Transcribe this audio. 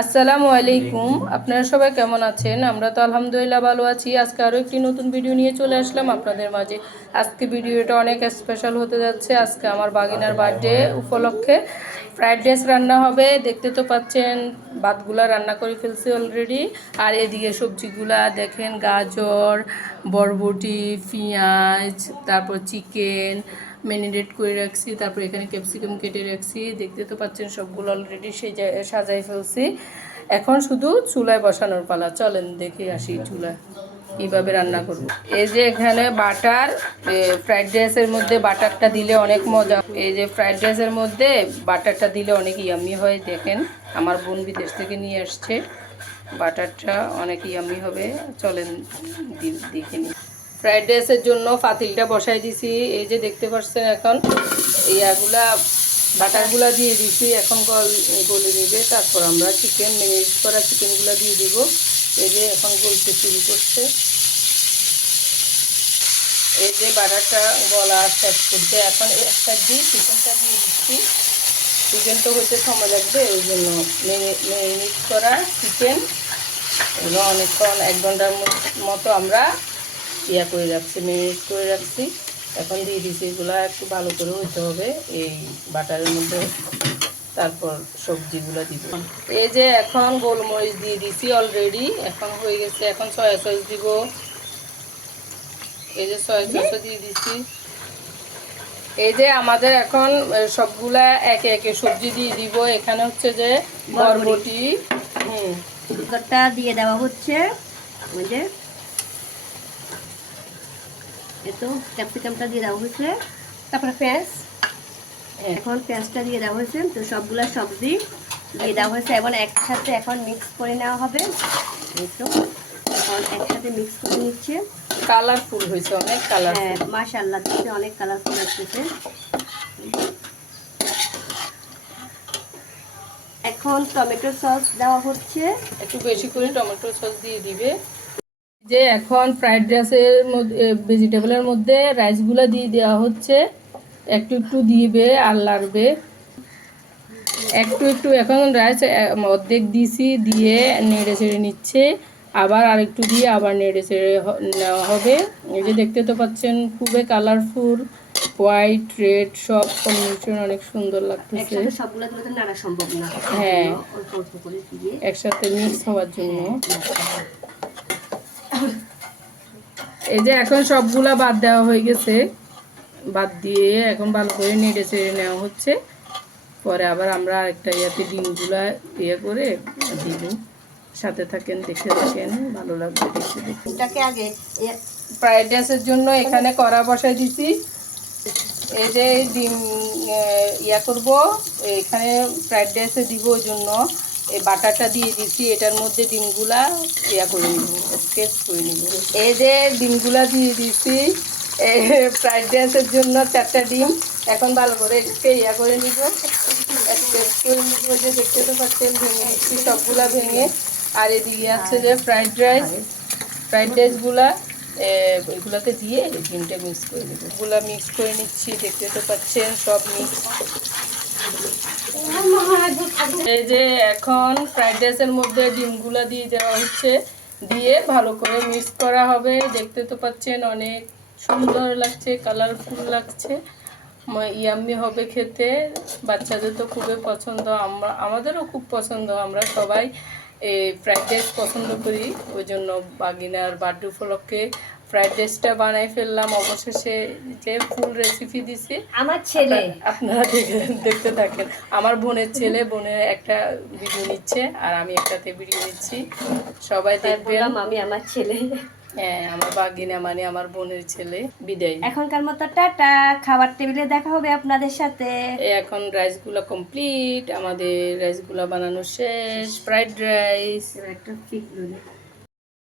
আসসালামু আলাইকুম। আপনারা সবাই কেমন আছেন? আমরা তো আলহামদুলিল্লাহ ভালো আছি। আজকে আরও একটি নতুন ভিডিও নিয়ে চলে আসলাম আপনাদের মাঝে। আজকে ভিডিওটা অনেক স্পেশাল হতে যাচ্ছে। আজকে আমার বাগিনার বার্থডে উপলক্ষে ফ্রাইড রাইস রান্না হবে। দেখতে তো পাচ্ছেন, ভাতগুলা রান্না করে ফেলছি অলরেডি। আর এদিকে সবজিগুলা দেখেন, গাজর, বরবটি, পেঁয়াজ, তারপর চিকেন ম্যারিনেট করে রাখছি। তারপর এখানে ক্যাপসিকাম কেটে রাখছি। দেখতে তো পাচ্ছেন সবগুলো অলরেডি সাজাই ফেলছি। এখন শুধু চুলায় বসানোর পালা। চলেন দেখে আসি চুলায় কীভাবে রান্না করব। এই যে এখানে বাটার, ফ্রাইড রাইসের মধ্যে বাটারটা দিলে অনেক মজা। এই যে ফ্রাইড রাইসের মধ্যে বাটারটা দিলে অনেক ইয়ামি হয়। দেখেন আমার বোন বিদেশ থেকে নিয়ে আসছে, বাটারটা অনেক ইয়ামি হবে। চলেন দেখে নিই। ফ্রাইড রাইসের জন্য পাতিলটা বসাই দিছি। এই যে দেখতে পাচ্ছেন, এখন ইয়াগুলা বাটারগুলা দিয়ে দিছি। এখন গলে নিবে। তারপর আমরা চিকেন ম্যারিনেট করা চিকেনগুলো দিয়ে দিব। এই যে এখন গলতে শুরু করছে। এই যে বাটারটা গলা শেষ করতে এখন এক সাইড দিয়ে চিকেনটা দিয়ে দিচ্ছি। চিকেন তো হইতে সময় লাগবে, ওই জন্য ম্যারিনেট করা চিকেন এগুলো অনেকক্ষণ 1 ঘন্টার মতো আমরা করে রাখছি, ম্যারিনেট করে রাখছি। এখন দিয়ে দিচ্ছি। এগুলো একটু ভালো করে হতে হবে এই বাটারের মধ্যে। তারপর সবজিগুলো দিব। এই যে এখন গোলমরিচ দিয়ে দিছি অলরেডি, এখন হয়ে গেছে। এখন সয়া সস দিব। এই যে সয়া সসও দিয়ে দিছি। এই যে আমাদের এখন সবগুলা একে একে সবজি দিয়ে দিব। এখানে হচ্ছে যে বরবটি দিয়ে দেওয়া হচ্ছে। ওই যে একটু ক্যাপসিকামটা দিয়ে দেওয়া হয়েছে, তারপরে পেঁয়াজ, এখন পেঁয়াজটা দিয়ে দেওয়া হয়েছে। তো সবগুলা সবজি দিয়ে দেওয়া হয়েছে এবং একসাথে এখন মিক্স করে নেওয়া হবে। তো এখন একসাথে মিক্স করে নিচ্ছে। কালারফুল হয়েছে, অনেক কালার। হ্যাঁ, মাশাআল্লাহ, দেখতে অনেক কালারফুল আসছে। এখন টমেটো সস দেওয়া হচ্ছে। একটু বেশি করে টমেটো সস দিয়ে দিবে। যে এখন ফ্রাইড রাইসের মধ্যে ভেজিটেবলের মধ্যে রাইসগুলো দিয়ে দেওয়া হচ্ছে। একটু একটু দিবে আর লাগবে একটু একটু। এখন রাইস অর্ধেক দিছি, দিয়ে নেড়ে ছেড়ে নিচ্ছে। আবার আরেকটু দিয়ে আবার নেড়ে ছেড়ে নেওয়া হবে। এই যে দেখতে তো পাচ্ছেন, খুবই কালারফুল, হোয়াইট রেড সব কম্বিনেশন অনেক সুন্দর লাগতেছে। সবগুলো তো নাড়া সম্ভব না। হ্যাঁ, অল্প অল্প করে দিয়ে একসাথে মিক্স হওয়ার জন্য। এই যে এখন সবগুলা বাদ দেওয়া হয়ে গেছে। বাদ দিয়ে এখন ভালো করে নেড়ে চেড়ে নেওয়া হচ্ছে। পরে আবার আমরা আরেকটা ডিমগুলা করে দিব। সাথে থাকেন, দেখতে থাকেন, ভালো লাগবে দেখতে দেখতে। এটাকে আগে ফ্রাইড রাইসের জন্য এখানে কড়া বসাই দিছি। এই যে ডিম করব এখানে ফ্রাইড রাইসে দিব, ওই জন্য এই বাটারটা দিয়ে দিছি। এটার মধ্যে ডিমগুলা করে নিব, স্কেচ করে নিব। এই যে ডিমগুলা দিয়ে দিছি ফ্রাইড রাইসের জন্য 4টা ডিম। এখন ভালো করে এটাকে করে নিব, স্কেচ করে নিব। যে দেখতে তো পাচ্ছেন, ভেঙে নিচ্ছি সবগুলা ভেঙে। আর এদিকে আছে যে ফ্রাইড রাইসগুলা এগুলোকে দিয়ে ডিমটা মিক্স করে নেব। এগুলো মিক্স করে নিচ্ছি, দেখতে তো পাচ্ছেন সব মিক্স। এই যে এখন ফ্রাইড রাইসের মধ্যে ডিমগুলো দিয়ে দেওয়া হচ্ছে, দিয়ে ভালো করে মিক্স করা হবে। দেখতে তো পাচ্ছেন অনেক সুন্দর লাগছে, কালারফুল লাগছে, ইয়াম্মি হবে খেতে। বাচ্চাদের তো খুবই পছন্দ, আমাদেরও খুব পছন্দ। আমরা সবাই ফ্রাইড রাইস পছন্দ করি, ওই জন্য বাগিনার বার্থডে উপলক্ষে ফ্রাইড রাইসটা বানাই ফেললাম। অবশেষে যে ফুল রেসিপি দিছি আমার ছেলে, আপনারা দেখতে থাকেন। আমার বোনের ছেলে, বোনের একটা ভিডিও নিচ্ছে আর আমি একটাতে ভিডিও নিচ্ছি। সবাই দেখবেন। আমি আমার ছেলে, হ্যাঁ, আমার বাগিনা মানে আমার বোনের ছেলে। বিদায়। এখনকার মতো টাটা। খাবার টেবিলে দেখা হবে আপনাদের সাথে। এখন রাইসগুলো কমপ্লিট, আমাদের রাইসগুলো বানানো শেষ। ফ্রাইড রাইস একটা পিক